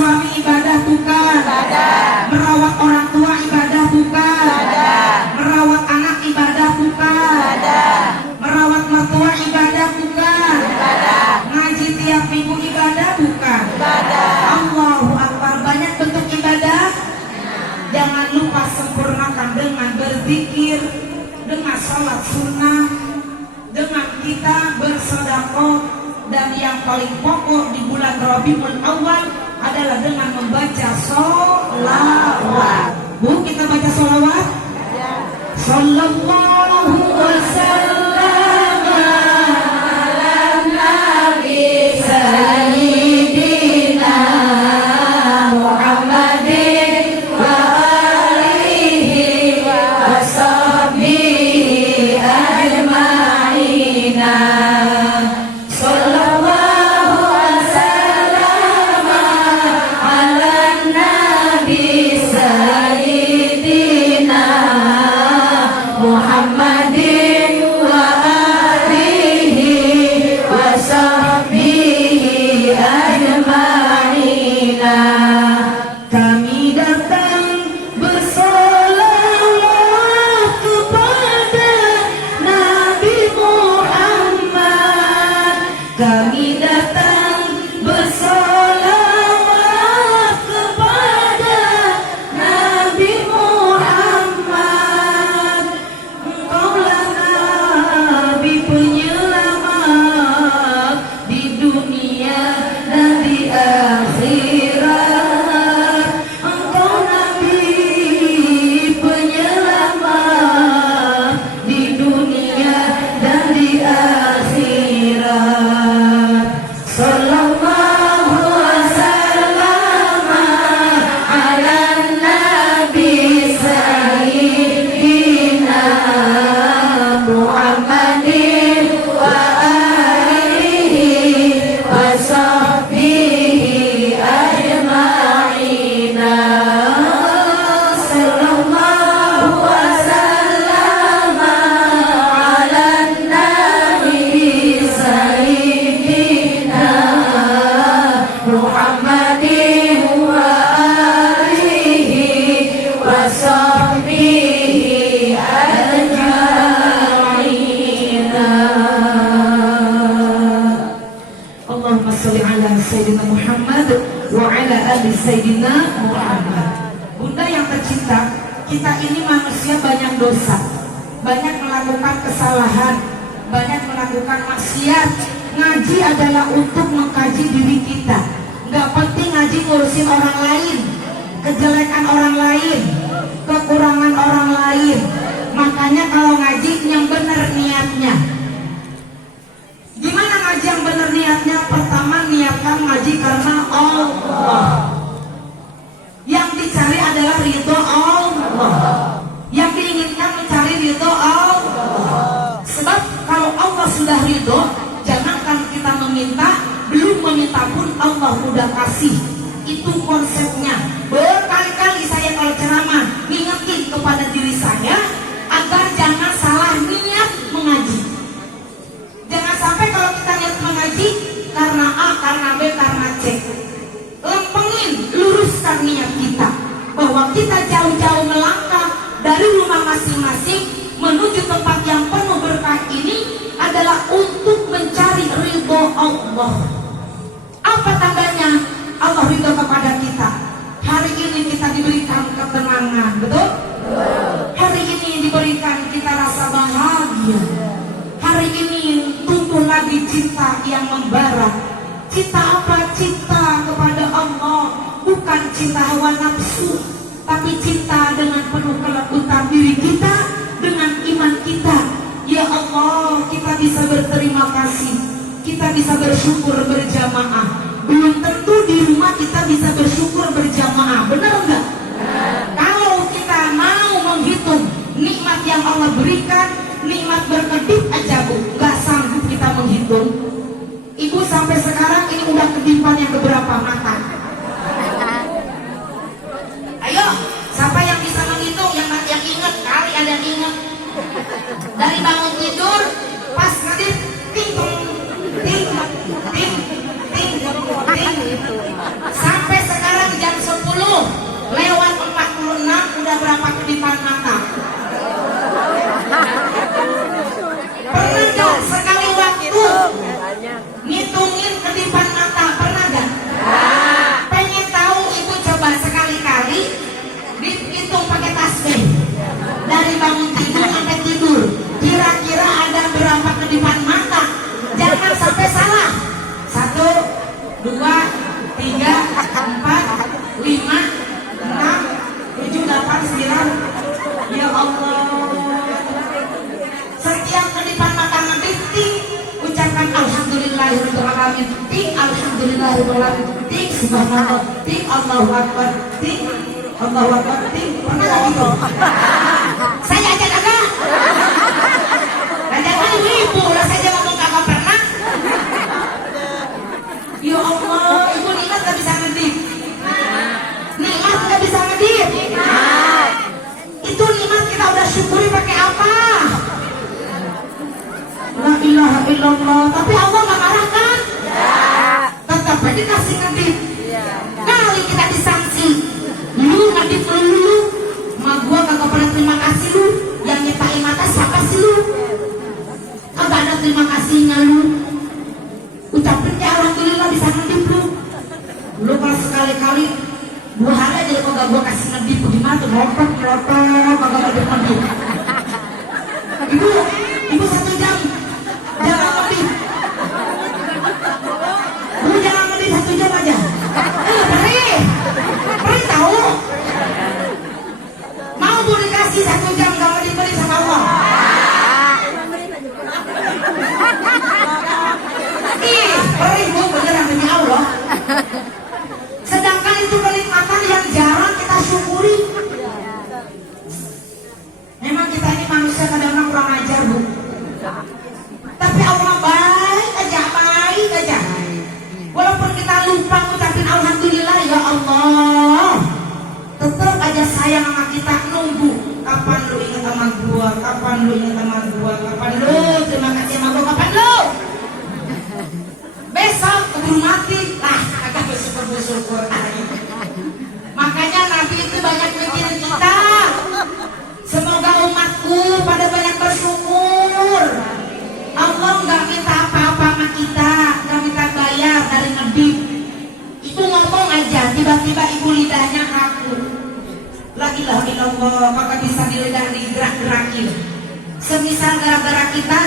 suami ibadah bukan? Merawat orang tua ibadah bukan? Merawat anak ibadah bukan? Merawat mertua ibadah bukan? Ngaji tiap minggu ibadah bukan? Allahu Akbar, banyak bentuk ibadah. Jangan lupa sempurnakan dengan berzikir, dengan salat sunnah, dengan kita bersedekah, dan yang paling pokok di bulan Rabiul Awal adalah dengan membaca sholawat. Bu, kita baca sholawat? Sallallahu wasallam ala nabi sayyidina Muhammadin wa alihi wa sahbihi ajma'ina. Sayyidina Muhammad wa ala ali Sayyidina Muhammad. Bunda yang tercinta, kita ini manusia banyak dosa, banyak melakukan kesalahan, banyak melakukan maksiat. Ngaji adalah untuk mengkaji diri kita. Gak penting ngaji ngurusin orang lain, kejelekan orang lain, kekurangan orang lain. Makanya kalau ngaji yang benar niatnya. Gimana ngaji yang benar niatnya? Pertama, niatkan ngaji karena Allah. Yang dicari adalah ridho Allah. Yang diinginkan mencari ridho Allah. Sebab kalau Allah sudah ridho, jangankan kita meminta, belum meminta pun Allah udah kasih. Itu konsepnya. Berkali-kali saya kalau ceramah ngingetin kepada diri saya agar jangan salah niat mengaji. Jangan sampai kalau kita niat mengaji karena A, karena B, karena C. Lempengin, luruskan niat kita bahwa kita jauh-jauh melangkah dari rumah masing-masing menuju tempat yang penuh berkah ini adalah untuk mencari ridho Allah. Apa tandanya Allah ridho kepada kita? Hari ini kita diberikan ketenangan, betul? Hari ini diberikan kita rasa bahagia. Hari ini tumbuh lagi cinta yang membara. Cinta apa? Cinta kepada Allah. Bukan cinta hawa nafsu, tapi cinta dengan penuh kelebutan diri kita, dengan iman kita. Ya Allah, kita bisa berterima kasih, kita bisa bersyukur berjamaah. Belum tentu di rumah kita bisa bersyukur berjamaah, benar enggak? Kalau kita mau menghitung nikmat yang Allah berikan, nikmat berkedip aja Bu, gak sanggup kita menghitung. Ibu sampai sekarang ini udah kedipan yang keberapa mata? Ayo, siapa yang bisa menghitung? Yang ingat, kali ada yang ingat. Dari bangun tidur, pas ngedip, ting ting ting ting ting ting. Sampai sekarang alamin, ting alhamdulillahirabbil alamin, ting subhanallah, ting Allahu akbar, ting Allahu akbar, ting. Pernah enggak gitu? Saya aja kagak. Jangan ibu lah saja ngomong kagak pernah. Ya Allah, ibu nikmat gak bisa ngedip. Nikmat gak bisa ngedip. Itu nikmat kita udah syukuri pakai apa? La ilaha illallah. Tapi Allah gak marah kan? Tetap aja kasih ngedip. Kali kita disanksi, lu ngedip lu, ma gua kagak pernah terima kasih lu. Yang nyepain mata siapa sih lu? Kagak ada terima kasihnya lu. Ucapin ya alhamdulillah bisa ngedip lu. Lu kalau sekali-kali 2 hari aja kagak gua kasih ngedip, gimana tuh? Melotot kagak ngedip. Ibu 1 jam jangan ngedip. Lu jangan ngedip 1 jam aja. Perih tahu. Mau bu dikasih 1 jam gak ngedip sama Allah. Perih bu, beneran demi Allah. Sedangkan itu kenikmatan yang jarang kita syukuri. Memang kita ini manusia kadang-kadang kurang ajar bu. Tapi Allah baik aja. Walaupun kita lupa ngucapin alhamdulillah ya Allah, tetap aja sayang sama kita, nunggu. Kapan lu ingat sama gua? Kapan lu terima kasih sama gua? Kapan lu? Besok keburu mati. Agak bersyukur. Makanya Nabi itu banyak mikirin kita. Semoga umatku pada banyak bersyukur. Allah nggak minta apa-apa sama kita, nggak minta bayar dari ngedip. Ibu ngomong aja, tiba-tiba ibu lidahnya kaku. La ilaha illallah, maka bisa digerak-gerakin. Semisal gara-gara kita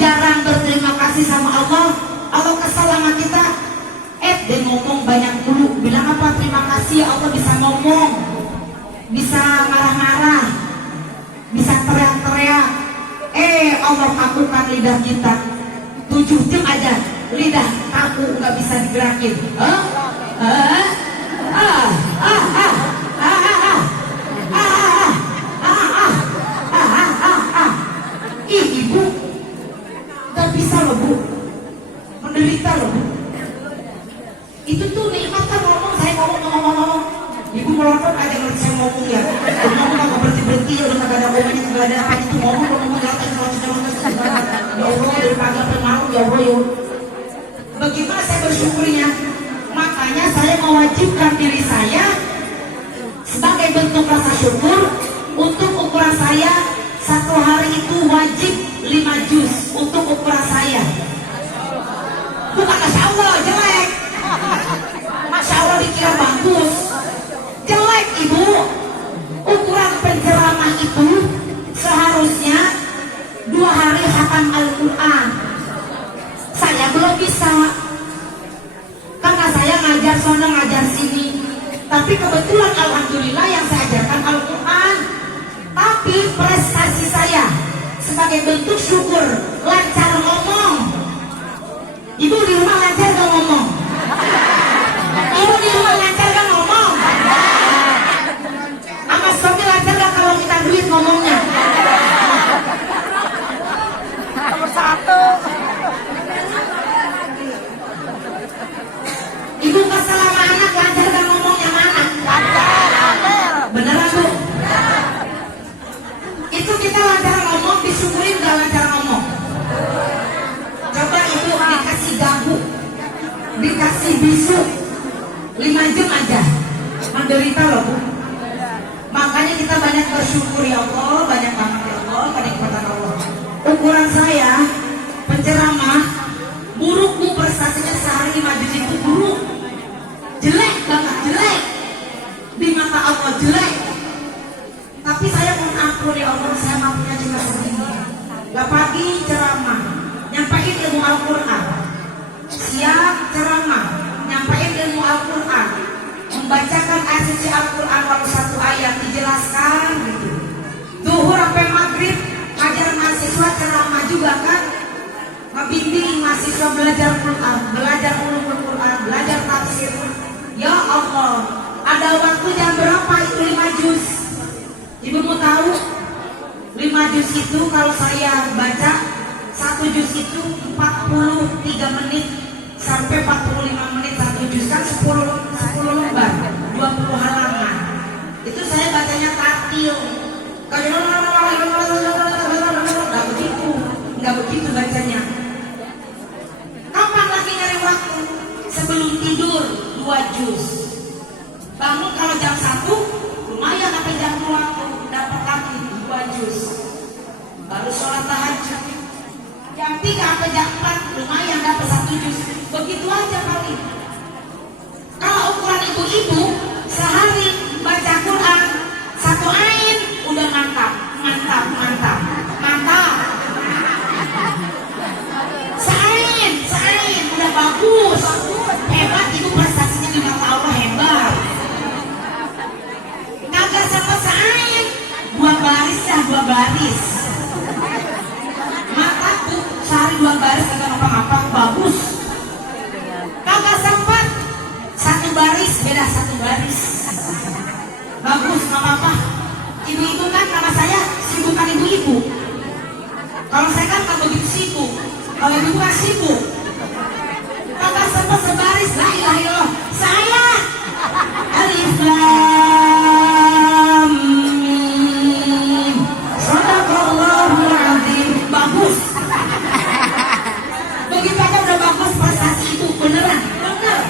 jarang berterima kasih sama Allah, Allah kesal sama kita. Dia ngomong banyak dulu. Bilang apa? Terima kasih Allah bisa ngomong, bisa marah-marah, bisa teriak-teriak. Allah kakukan lidah kita. 7 jam aja lidah kaku, nggak bisa digerakin. Ibu nggak bisa loh bu, menderita loh bu. Itu tuh nikmat kan ngomong, saya ngomong. Ibu melotot aja ngeliat saya ngomong ya. Ngomong gak berhenti-berhenti ya, udah kagak ada ngomongnya, kagak ada apa itu ngomong ya Allah dari pagi sampai malam ya Allah. Bagaimana saya bersyukurnya? Makanya saya mewajibkan diri saya sebagai bentuk rasa syukur untuk ukuran saya 1 hari itu wajib 5 juz untuk ukuran saya. Bukan Masya Allah jelek, Masya Allah dikira bagus, jelek ibu. Ukuran penceramah itu seharusnya 2 hari khatam Al-Quran. Saya belum bisa, karena saya ngajar sana ngajar sini. Tapi kebetulan alhamdulillah yang saya ajarkan Al-Quran. Tapi prestasi saya sebagai bentuk syukur lancar ngomong. Ibu di rumah lancar gak ngomong? Ibu di rumah lancar gak ngomong? Sama suami lancar gak kalau minta duit ngomongnya? Nomor 1. Ibu kesel sama anak lancar gak ngomongnya mana? Lancar. Beneran bu? Itu kita lancar ngomong disyukurin gak lancar ngomong? Coba ibu dikasih gabu, dikasih bisu 5 jam aja, menderita loh bu. Makanya kita banyak bersyukur ya Allah, banyak banget ya Allah kenikmatan Allah. Ukuran saya penceramah buruk bu, prestasinya sehari 5 juz itu buruk, jelek banget, jelek di mata Allah, jelek. Tapi saya mohon ampun ya Allah, saya mampunya cuma segini. Gak pagi ceramah nyampain ilmu Al-Quran, siang ceramah nyampain ilmu Al-Quran, membacakan ayat suci Al-Quran walau 1 ayat dijelaskan gitu. Zuhur sampai maghrib ngajar mahasiswa ceramah juga kan, ngebimbing mahasiswa belajar Quran, belajar waktu jam berapa itu 5 juz? Ibu mau tahu? 5 juz itu kalau saya baca 1 juz itu 43 menit sampai 45 menit 1 juz kan 10 lembar 20 halaman. Itu saya bacanya tartil. Nggak begitu bacanya. Kapan lagi nyari waktu? Sebelum tidur 2 juz. Bangun kalau jam 1 lumayan sampai jam 2 dapat lagi 2 juz. Baru sholat tahajud jam 3 sampai jam 4 lumayan dapat 1 juz. Begitu aja kali. Kalau ukuran ibu-ibu sehari baca Quran 1 ain udah mantap. Seain udah bagus. Hebat ibu, prestasinya di mata Allah hebat. Kagak sampai seain 2 baris dah 2 baris. Mataku sehari 2 baris kagak ngapa-ngapa bagus. Kagak sempat 1 baris beda 1 baris. Bagus nggak apa-apa. Ibu-ibu kan nama saya sibuk kan ibu-ibu. Kalau saya kan nggak begitu sibuk. Kalau ibu kan sibuk. Kagak sempat sebaris la ilaha illallah. Saya alif lam mim. Shadaqallahul azim. Bagus. Begitu aja udah bagus prestasi itu beneran. Bener.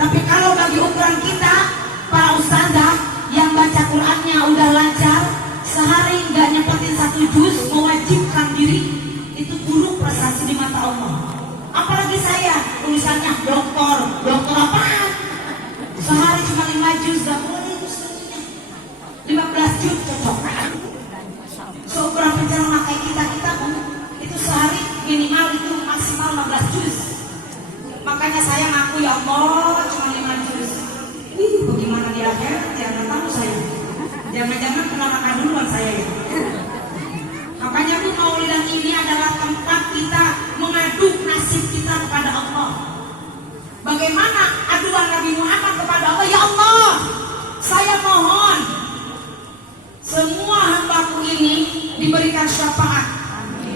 Tapi kalau bagi ukuran kita para ustazah yang baca Qurannya udah lancar, sehari nggak nyempetin 1 juz, mewajibkan diri, itu buruk prestasi di mata Allah. Apalagi saya, tulisannya doktor apaan? Sehari cuma 5 juz, gak boleh itu sebenarnya. 15 juz cocok. Seukuran pencerama kayak kita itu sehari minimal itu maksimal 15 juz. Makanya saya ngaku ya Allah cuma 5 juz. Bagaimana di akhirat ya nggak tahu saya. Jangan-jangan kena makan duluan saya ya. Makanya tuh Maulidan ini adalah tempat kita mengadu nasib kita kepada Allah. Bagaimana aduan Nabi Muhammad kepada Allah? Ya Allah, saya mohon semua hambaku ini diberikan syafaat.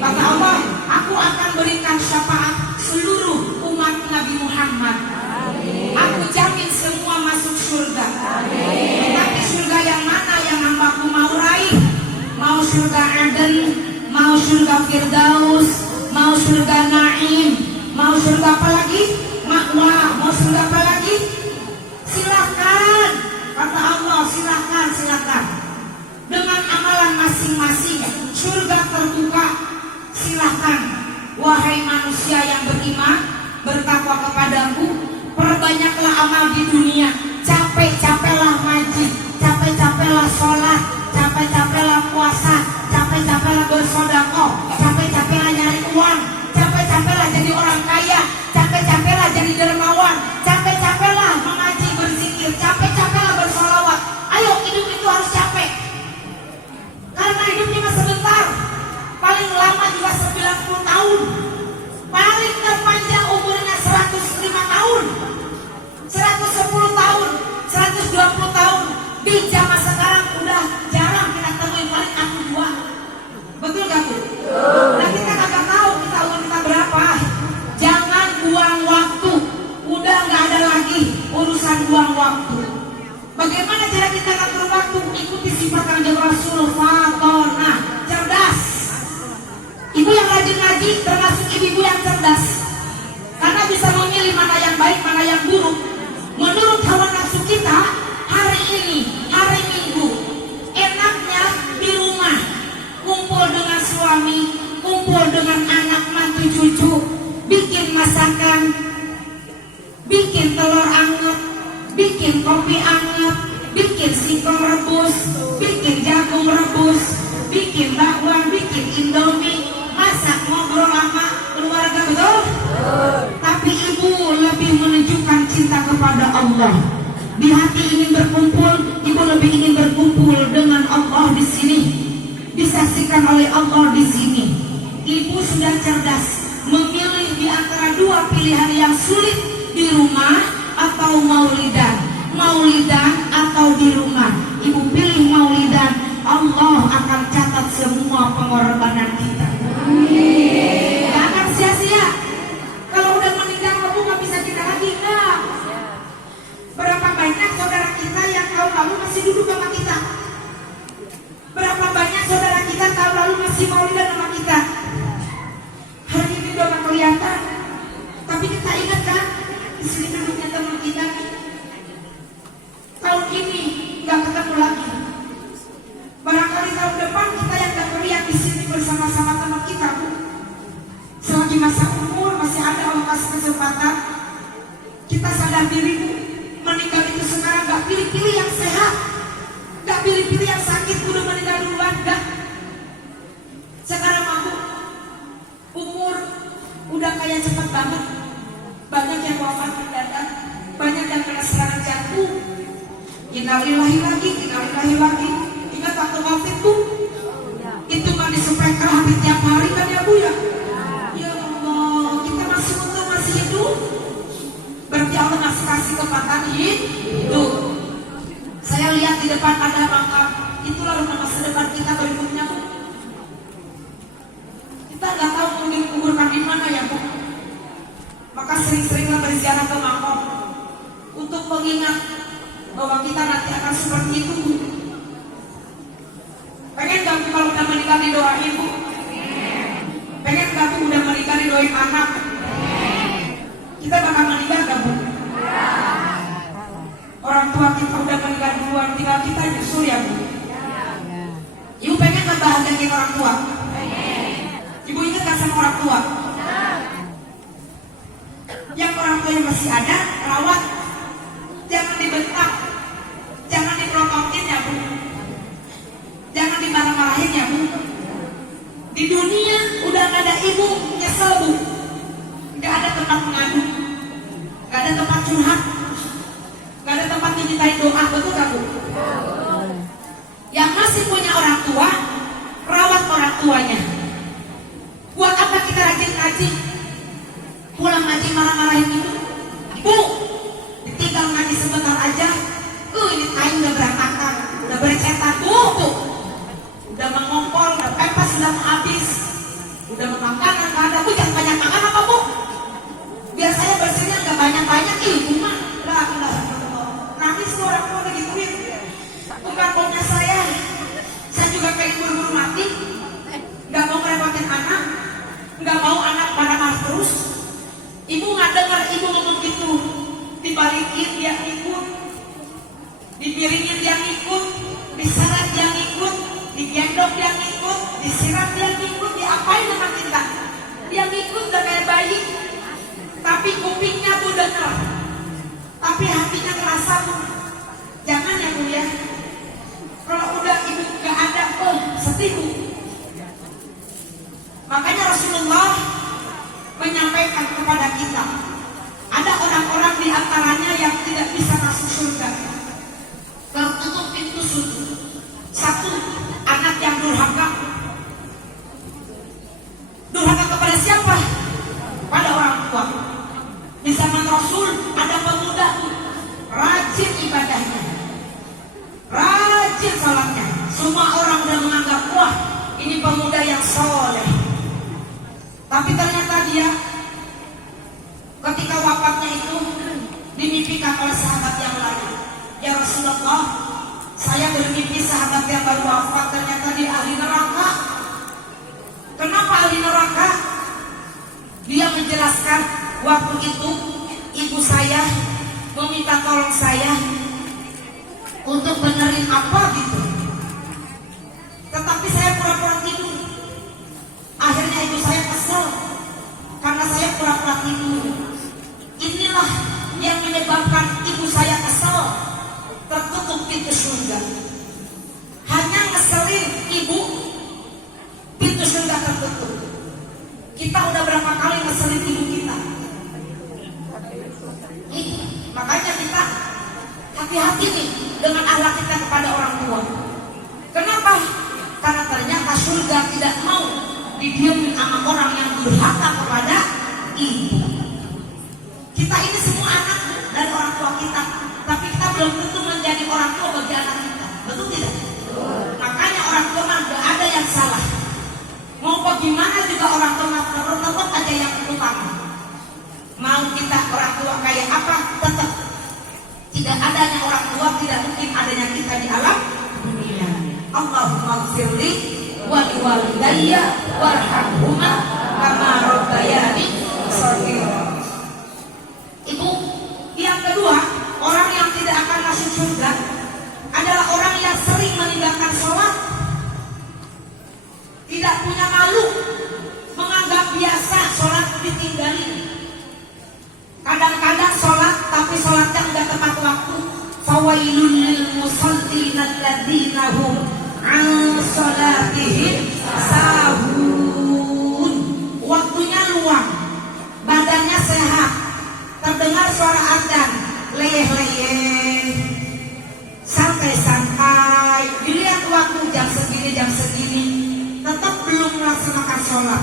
Kata Allah, aku akan berikan syafaat seluruh umat Nabi Muhammad. Aku jamin semua masuk surga. Tapi surga yang mana yang hambaku mau raih? Mau surga Aden, mau surga Firdaus, mau surga Naim, mau surga apa lagi? Ma'wa, mau surga apa lagi? Silakan, kata Allah, silakan. Dengan amalan masing-masing, surga terbuka. Silakan, wahai manusia yang beriman, bertakwa kepadaku, perbanyaklah amal di dunia. Capek-capeklah ngaji, capek-capeklah sholat, capek-capeklah puasa, capek-capeklah bersedekah, capek-capeklah nyari uang, capek-capeklah jadi orang kaya, capek-capeklah jadi dermawan, capek-capeklah mengaji berzikir, capek-capeklah bersolawat. Ayo, hidup itu harus capek. Karena hidup cuma sebentar. Paling lama juga 90 tahun. Paling terpanjang umurnya 105 tahun, 110 tahun, 120 tahun. Di zaman sekarang udah jarang kita temuin, paling aku 2. Betul gak Bu? Nah kita kagak tahu kita umur kita berapa. Jangan buang waktu. Udah gak ada lagi urusan buang waktu. Bagaimana cara kita ngatur waktu? Ikuti sifat Kanjeng Rasul, fatonah, cerdas. Ibu yang rajin ngaji termasuk ibu-ibu yang cerdas. Karena bisa memilih mana yang baik, mana yang buruk. Menurut hawa nafsu kita, hari ini, hari Minggu, enaknya di rumah, kumpul dengan suami, kumpul dengan anak, mantu, cucu, bikin masakan, bikin telur anget, bikin kopi anget, bikin singkong rebus, bikin jagung rebus, bikin bakwan, bikin indomie, masak, ngobrol sama keluarga, betul? Tapi ibu lebih menunjukkan cinta kepada Allah. Di hati ingin berkumpul, ibu lebih ingin berkumpul dengan Allah di sini, disaksikan oleh Allah di sini. Ibu sudah cerdas memilih di antara 2 pilihan yang sulit, di rumah atau maulidan atau kesempatan kita sadar diri, meninggal itu sekarang gak pilih-pilih yang sehat, gak pilih-pilih yang sakit udah meninggal duluan, gak. Sekarang aku umur udah kayak cepet banget, banyak yang wafat mendadak, banyak yang kena serangan jantung. Innalillahi lagi. Ingat waktu COVID tuh, itu kan disuplaikan hampir tiap hari kan ya Bu ya. Ya Allah, kita masih untung masih hidup. Berarti Allah masih kasih kesempatan hidup. Saya lihat di depan ada makam, itulah rumah masa depan kita berikutnya Bu. Kita nggak tahu mau dikuburkan di mana ya Bu. Maka sering-seringlah berziarah ke makam untuk mengingat bahwa kita nanti akan seperti itu Bu. Pengen gak Bu kalau udah menikah didoain Bu? Pengen gak Bu udah menikah didoain anak? Kita bakal menikah gak Bu? Orang tua kita udah menikah duluan, tinggal kita nyusul ya Bu. Ibu pengen gak bahagiain orang tua? Ibu ingat gak sama orang tua? Yang orang tua yang masih ada, rawat. Jangan dibentak, jangan diprotokin ya Bu, jangan dimarah-marahin ya Bu. Di dunia udah gak ada ibu nyesel Bu, gak ada tempat mengadu, gak ada tempat curhat, gak ada tempat dimintain doa, betul gak Bu? Yang masih punya orang tua, rawat orang tuanya. Buat apa kita rajin-rajin pulang ngaji marah-marahin itu Bu? Tinggal ngaji sebentar aja, ini kain udah berantakan, udah bercetak Bu, udah mengompol, udah pempas, udah mau habis, udah memakan, nggak ada. Bu jangan banyak makan apa Bu? Biar saya bersihnya nggak banyak-banyak, Bu mah, nangis tuh orang tua udah gituin. Bukan maunya saya juga kayak buru-buru mati, nggak mau merepotin anak, nggak mau anak pada marah terus. Ibu nggak dengar ibu ngomong gitu. Dibalikin dia ikut, dipiringin dia ikut, diseret dia ikut, digendong dia ikut, disiram dia ikut, diapain sama kita? Dia ikut udah kayak bayi, tapi kupingnya Bu denger, tapi hatinya ngerasa Bu. Jangan ya Bu ya, kalau udah ibu gak ada, sedih Bu. Makanya Rasulullah menyampaikan kepada kita, ada orang-orang di antaranya yang tidak bisa masuk surga, tertutup pintu surga. Satu, anak yang durhaka. Durhaka kepada siapa? Pada orang tua. Di zaman Rasul ada pemuda rajin ibadahnya, rajin salatnya. Semua orang sudah menganggap, wah ini pemuda yang soleh. Tapi ternyata dia ketika wafatnya itu dimimpikan oleh sahabat yang lain. Ya Rasulullah, saya bermimpi sahabat yang baru wafat ternyata di ahli neraka. Kenapa ahli neraka? Dia menjelaskan waktu itu ibu saya meminta tolong saya untuk benerin apa gitu. Tetapi saya pura-pura tidur. Akhirnya ibu saya kesel karena saya pura-pura tidur. Inilah yang menyebabkan ibu saya kesel, tertutup pintu surga. Hanya ngeselin ibu, pintu surga tertutup. Kita udah berapa kali ngeselin ibu kita? Makanya kita hati-hati nih dengan akhlak kita kepada orang tua. Kenapa? Karena ternyata surga tidak mau didiemin sama orang yang durhaka kepada ibu. Kita ini semua anak dari orang tua kita, tapi kita belum tentu menjadi orang tua bagi anak kita. Betul tidak? Makanya orang tua gak ada yang salah. Mau bagaimana juga orang tua tetap aja yang utama. Mau kita orang tua kayak apa, tetap tidak adanya orang tua, tidak mungkin adanya kita di alam dunia. Allahumma gfirli wa liwalidayya warhamhuma kama rabbayani shaghira. Ibu, yang kedua, orang yang tidak akan masuk surga adalah orang yang sering meninggalkan sholat, tidak punya malu, menganggap biasa sholat ditinggalin. fawailul lil musallin alladzina hum an salatihim sahun. Waktunya luang, badannya sehat, terdengar suara adzan, leyeh-leyeh, santai-santai, dilihat waktu jam segini, tetap belum melaksanakan sholat.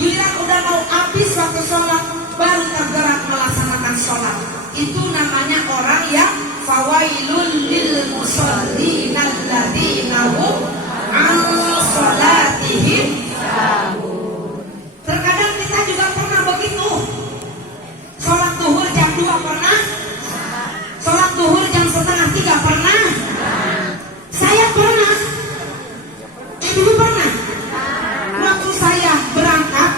Giliran udah mau habis waktu sholat, baru tergerak melaksanakan sholat. Itu namanya orang yang fawailul lil musallin alladzina hum an salatihim sahun. Terkadang kita juga pernah begitu. Sholat duhur jam 2 pernah? Sholat duhur jam setengah 3 pernah? Saya pernah. Ibu pernah? Waktu saya berangkat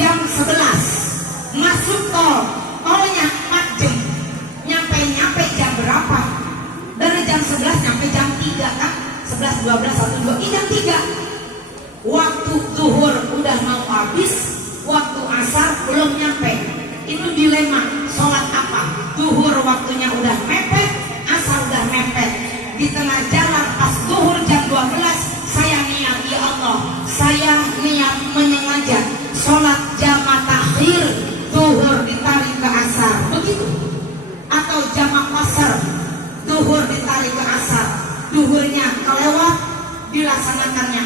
jam 11, masuk tol, tolnya 4 jam. Nyampe jam berapa? Dari jam 11 nyampe jam 3 kan? 11, 12, 1, 2, jam 3. Waktu zuhur udah mau habis, waktu asar belum nyampe. Itu dilema, sholat apa? Zuhur waktunya udah mepet, asar udah mepet. Di tengah jalan pas zuhur jam 12, saya niat, ya Allah, saya niat menyengaja sholat jamaah takhir, zuhur ditarik ke asar, begitu. Atau jamaah qasar, zuhur ditarik ke asar, zuhurnya kelewat, dilaksanakannya